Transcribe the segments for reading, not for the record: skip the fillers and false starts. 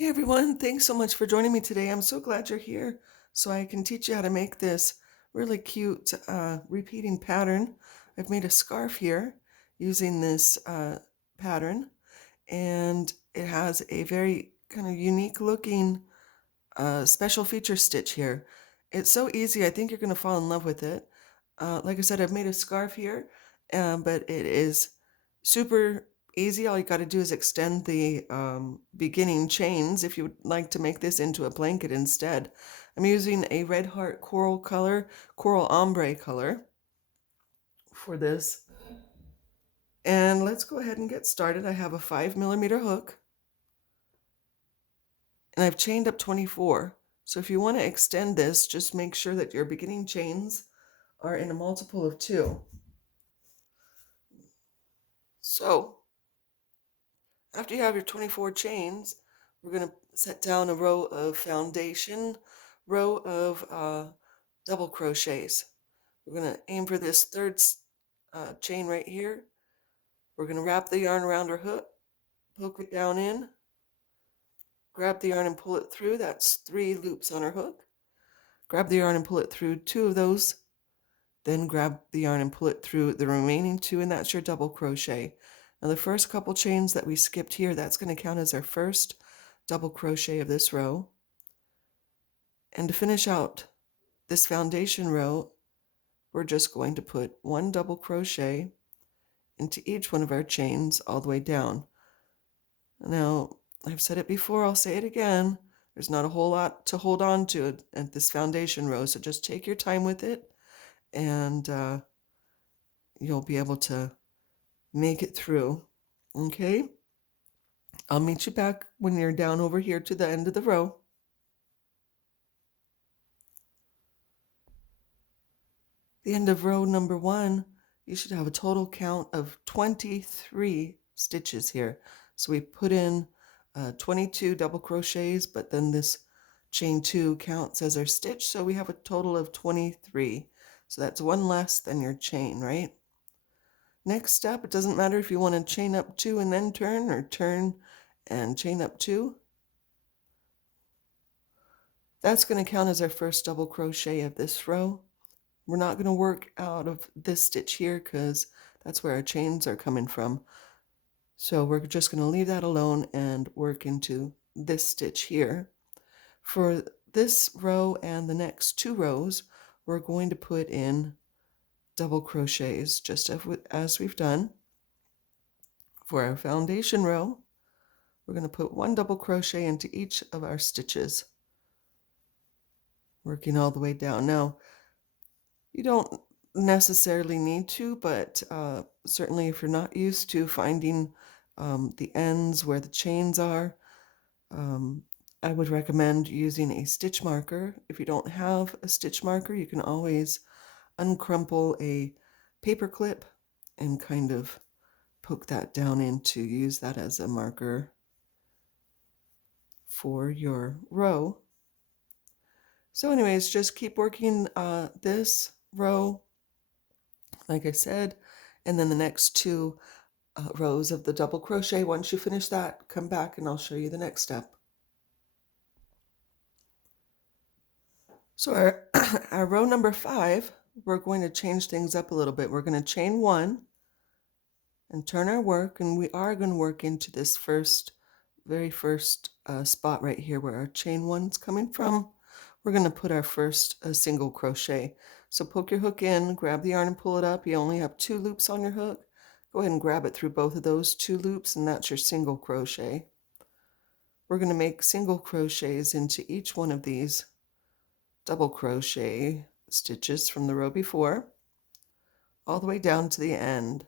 Hey everyone, thanks so much for joining me today. I'm so glad you're here so I can teach you how to make this really cute repeating pattern. I've made a scarf here using this pattern, and it has a very kind of unique looking special feature stitch here. It's so easy, I think you're going to fall in love with it. Like I said, I've made a scarf here, but it is super easy. All you got to do is extend the beginning chains if you would like to make this into a blanket instead. I'm using a red heart coral color, coral ombre color for this. And let's go ahead and get started. I have a 5 millimeter hook and I've chained up 24. So if you want to extend this, just make sure that your beginning chains are in a multiple of 2. So after you have your 24 chains, we're going to set down a row of foundation, row of double crochets. We're going to aim for this third chain right here. We're going to wrap the yarn around our hook, poke it down in, grab the yarn and pull it through. That's 3 loops on our hook. Grab the yarn and pull it through 2 of those. Then grab the yarn and pull it through the remaining 2, and that's your double crochet. Now the first couple chains that we skipped here, that's going to count as our first double crochet of this row. And to finish out this foundation row, we're just going to put 1 double crochet into each one of our chains all the way down. Now, I've said it before, I'll say it again. There's not a whole lot to hold on to at this foundation row, so just take your time with it, and you'll be able to make it through. Okay? I'll meet you back when you're down over here to the end of the row. The end of row number 1, you should have a total count of 23 stitches here. So we put in 22 double crochets, but then this chain 2 counts as our stitch, so we have a total of 23. So that's 1 less than your chain, right? Next step, it doesn't matter if you want to chain up 2 and then turn, or turn and chain up 2. That's going to count as our first double crochet of this row. We're not going to work out of this stitch here because that's where our chains are coming from. So we're just going to leave that alone and work into this stitch here. For this row and the next 2 rows, we're going to put in double crochets just as we've done. For our foundation row, we're going to put 1 double crochet into each of our stitches, working all the way down. Now, you don't necessarily need to, but certainly if you're not used to finding the ends where the chains are, I would recommend using a stitch marker. If you don't have a stitch marker, you can always uncrumple a paper clip and kind of poke that down in to use that as a marker for your row. So anyways, just keep working this row, like I said, and then the next 2 rows of the double crochet. Once you finish that, come back and I'll show you the next step. So our row number 5, we're going to change things up a little bit. We're going to chain 1 and turn our work, and we are going to work into this very first spot right here where our chain 1's coming from. We're going to put our first single crochet. So poke your hook in, grab the yarn and pull it up. You only have 2 loops on your hook. Go ahead and grab it through both of those 2 loops, and that's your single crochet. We're going to make single crochets into each one of these double crochet stitches from the row before, all the way down to the end.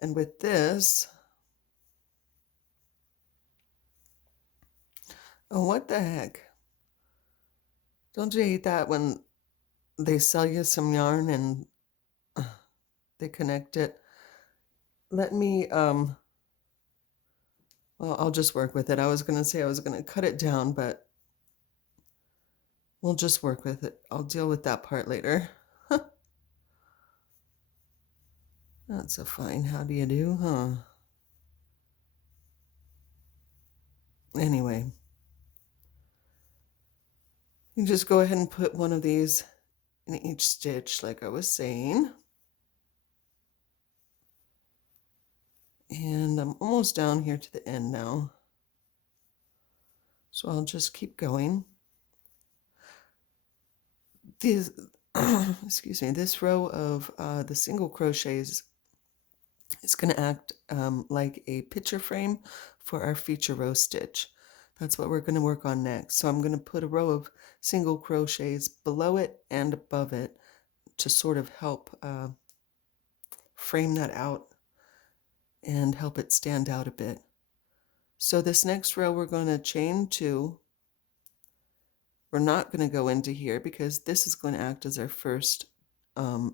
And with this, oh, what the heck? Don't you hate that when they sell you some yarn and they connect it? Let me, well, I'll just work with it. I was going to say I was going to cut it down, but we'll just work with it. I'll deal with that part later. That's a fine how do you do, huh? Anyway, you just go ahead and put one of these in each stitch like I was saying. And I'm almost down here to the end now. So I'll just keep going. These, excuse me, this row of the single crochets is going to act like a picture frame for our feature row stitch. That's what we're going to work on next. So I'm going to put a row of single crochets below it and above it to sort of help frame that out and help it stand out a bit. So this next row we're going to chain 2. We're not going to go into here because this is going to act as our first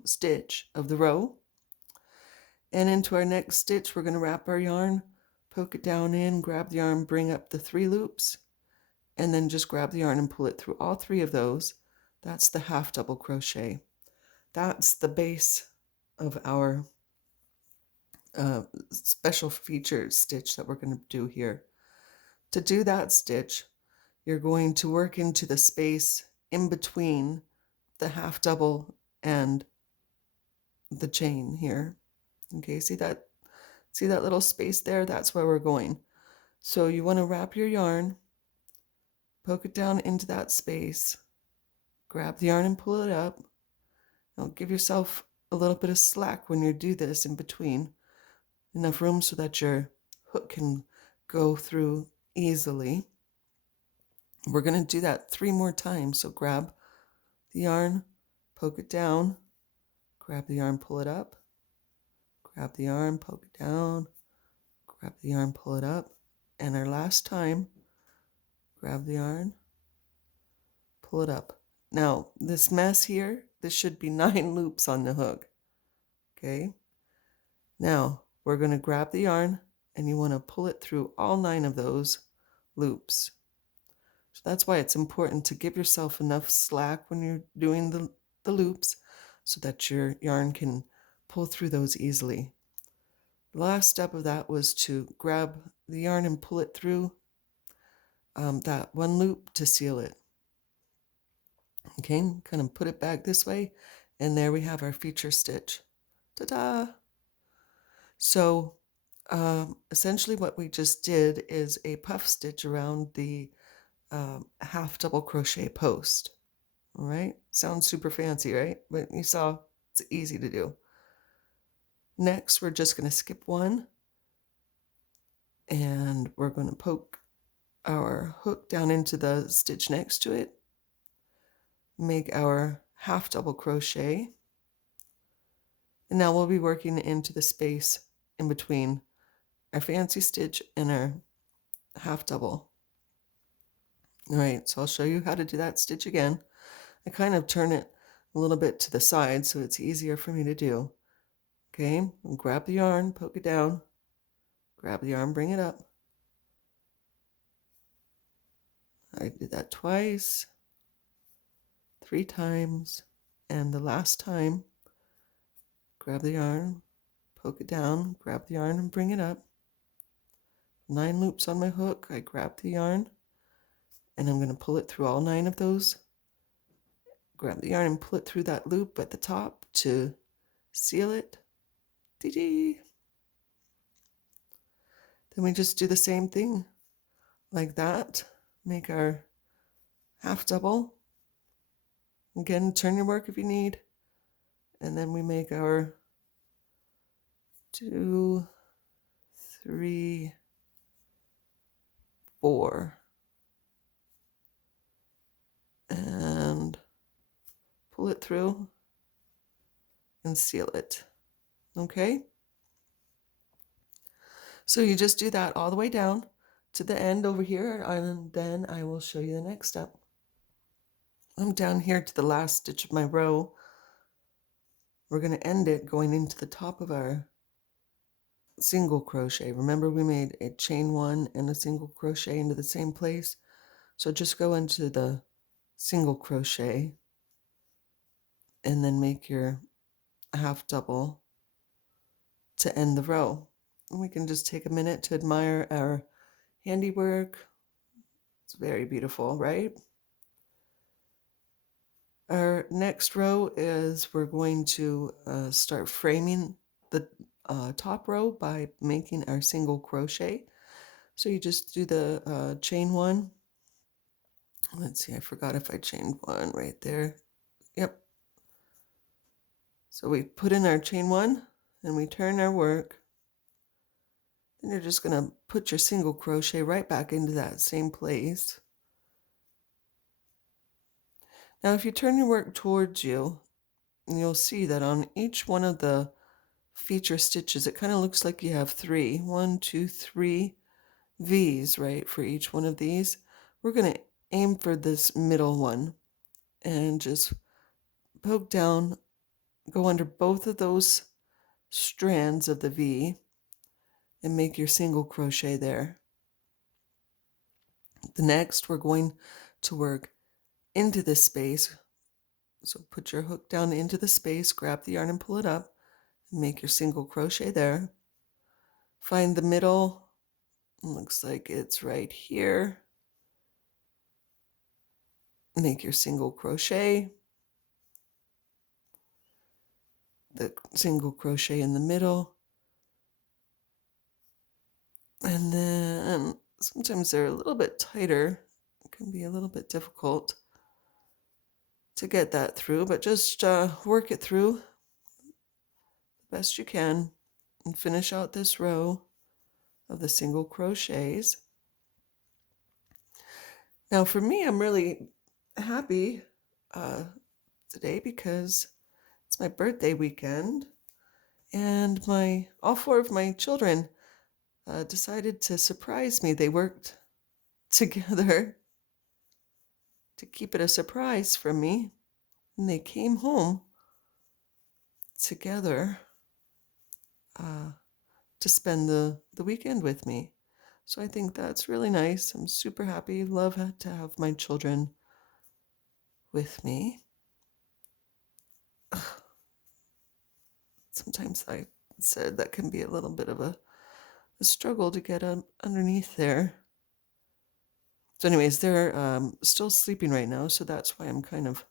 stitch of the row. And into our next stitch, we're going to wrap our yarn, poke it down in, grab the yarn, bring up the 3 loops, and then just grab the yarn and pull it through all 3 of those. That's the half double crochet. That's the base of our special feature stitch that we're going to do here. To do that stitch, you're going to work into the space in between the half double and the chain here. Okay, see that little space there? That's where we're going. So you want to wrap your yarn, poke it down into that space, grab the yarn and pull it up. Now give yourself a little bit of slack when you do this in between, enough room so that your hook can go through easily. We're going to do that 3 more times. So grab the yarn, poke it down, grab the yarn, pull it up, grab the yarn, poke it down, grab the yarn, pull it up, and our last time, grab the yarn, pull it up. Now, this mess here, this should be 9 loops on the hook, okay? Now, we're going to grab the yarn, and you want to pull it through all 9 of those loops. So that's why it's important to give yourself enough slack when you're doing the loops so that your yarn can pull through those easily. The last step of that was to grab the yarn and pull it through that 1 loop to seal it. Okay, kind of put it back this way, and there we have our feature stitch. Ta-da! So essentially what we just did is a puff stitch around the half double crochet post. All right, sounds super fancy, right? But you saw it's easy to do. Next, we're just going to skip 1, and we're going to poke our hook down into the stitch next to it, make our half double crochet, and now we'll be working into the space in between our fancy stitch and our half double. All right, so I'll show you how to do that stitch again. I kind of turn it a little bit to the side so it's easier for me to do. Okay, grab the yarn, poke it down, grab the yarn, bring it up. I did that twice, 3 times, and the last time, grab the yarn, poke it down, grab the yarn and bring it up. 9 loops on my hook, I grab the yarn, and I'm going to pull it through all 9 of those. Grab the yarn and pull it through that loop at the top to seal it. Dee-dee. Then we just do the same thing like that. Make our half double. Again, turn your work if you need. And then we make our 2, 3, 4. And pull it through and seal it. Okay? So you just do that all the way down to the end over here, and then I will show you the next step. I'm down here to the last stitch of my row. We're going to end it going into the top of our single crochet. Remember, we made a chain 1 and a single crochet into the same place. So just go into the single crochet and then make your half double to end the row. And we can just take a minute to admire our handiwork, It's very beautiful, right? Our next row is we're going to start framing the top row by making our single crochet. So you just do the chain one. Let's see, I forgot if I chained one right there. Yep. So we put in our chain one and we turn our work. Then you're just going to put your single crochet right back into that same place. Now, if you turn your work towards you, you'll see that on each one of the feature stitches, it kind of looks like you have three, 1, 2, 3 V's, right, for each one of these. We're going to aim for this middle one and just poke down, go under both of those strands of the V and make your single crochet there. The next, we're going to work into this space. So put your hook down into the space, grab the yarn and pull it up, and make your single crochet there. Find the middle. Looks like it's right here. Make your single crochet. The single crochet in the middle. And then sometimes they're a little bit tighter. It can be a little bit difficult to get that through, but just work it through the best you can and finish out this row of the single crochets. Now for me, I'm really happy today because it's my birthday weekend and all four of my children decided to surprise me. They worked together to keep it a surprise from me, and they came home together to spend the weekend with me. So I think that's really nice. I'm super happy. Love to have my children with me. Sometimes I said that can be a little bit of a struggle to get underneath there. So anyways, they're still sleeping right now, so that's why I'm kind of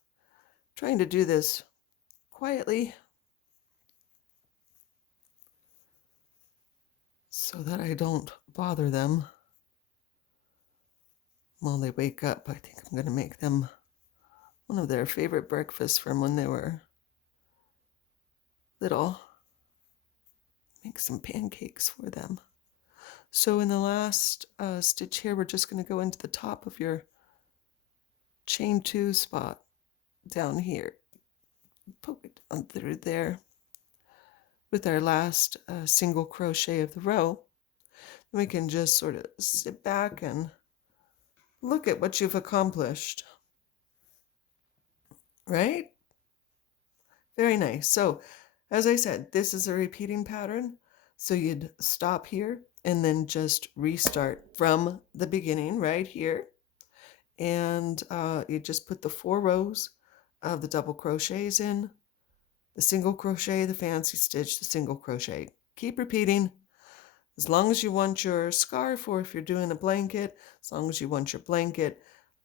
trying to do this quietly so that I don't bother them while they wake up. I think I'm going to make them one of their favorite breakfasts from when they were little. Make some pancakes for them. So in the last stitch here, we're just going to go into the top of your chain 2 spot down here. Poke it on through there with our last single crochet of the row. We can just sort of sit back and look at what you've accomplished. Right? Very nice. So, as I said, this is a repeating pattern. So you'd stop here and then just restart from the beginning right here. And you just put the 4 rows of the double crochets in, the single crochet, the fancy stitch, the single crochet. Keep repeating. As long as you want your scarf, or if you're doing a blanket, as long as you want your blanket.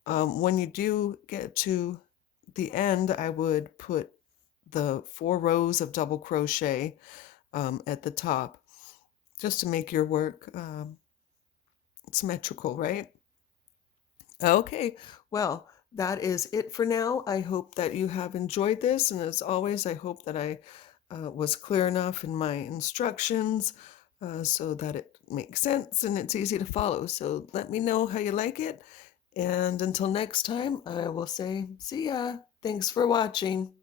When you do get to the end, I would put the 4 rows of double crochet at the top, just to make your work symmetrical, right? Okay, well, that is it for now. I hope that you have enjoyed this, and as always, I hope that I was clear enough in my instructions so that it makes sense and it's easy to follow. So let me know how you like it, and until next time, I will say, see ya. Thanks for watching.